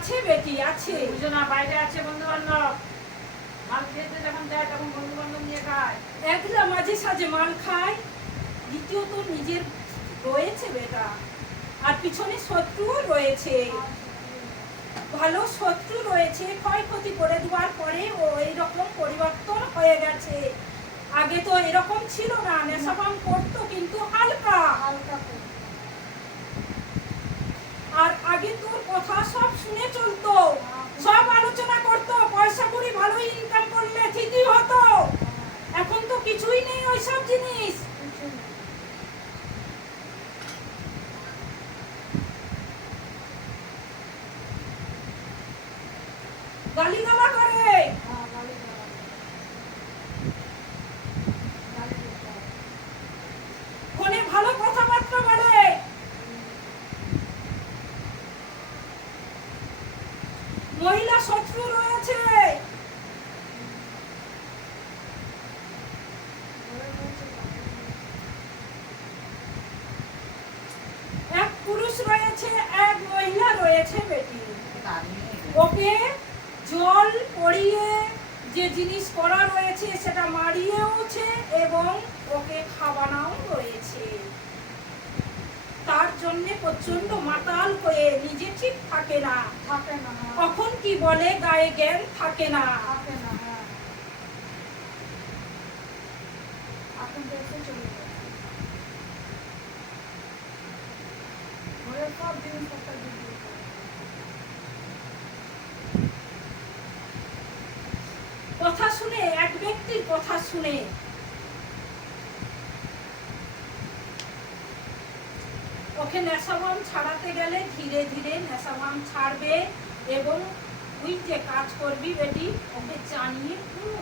আছে বেটি আছে। বুঝো না বাইরে আছে বন্ধু বান্ধব, মাল খেতে যখন যায় তখন বন্ধু বান্ধব নিয়ে খায়। একলা মাঝে সাঝে মাল খায়, দ্বিতীয়ত নিজের রয়েছে বেটা, আর পিছনে শত্রুও রয়েছে, ভালো শত্রু রয়েছে। ক্ষয়ক্ষতি করে দেওয়ার পরে ও এইরকম পরিবর্তন হয়ে গেছে। আগে তো এরকম ছিল না, নেশাপান করতো কিন্তু হালকা। আর আগে তোর কথা সব শুনে চলতো, সব আলোচনা করতো, পয়সা কড়ি ভালো ইনকাম করলে ঠিকই হতো। এখন তো কিছুই নেই ওইসব জিনিস। গালিগালা করে, ফোনে ভালো কথাবার্তা বলে, মহিলা শত্রু রয়েছে, এক পুরুষ রয়েছে, এক মহিলা রয়েছে বেটি। ওকে জল পড়িয়ে যে জিনিস করা রয়েছে সেটা মারিয়েওছে এবং ওকে খাওয়ানোও রয়েছে। তার জন্য প্রচন্ড মাতাল হয়ে নিজে ঠিক থাকে না, কখন কি বলে গায়ে জ্ঞান থাকে না। কথা শুনে, এক ব্যক্তির কথা শুনে ওকে নেশাবান ছাড়াতে গেলে ধীরে ধীরে নেশাবান ছাড়বে এবং তুই যে কাজ করবি বেটি ওকে জানিয়ে পুরো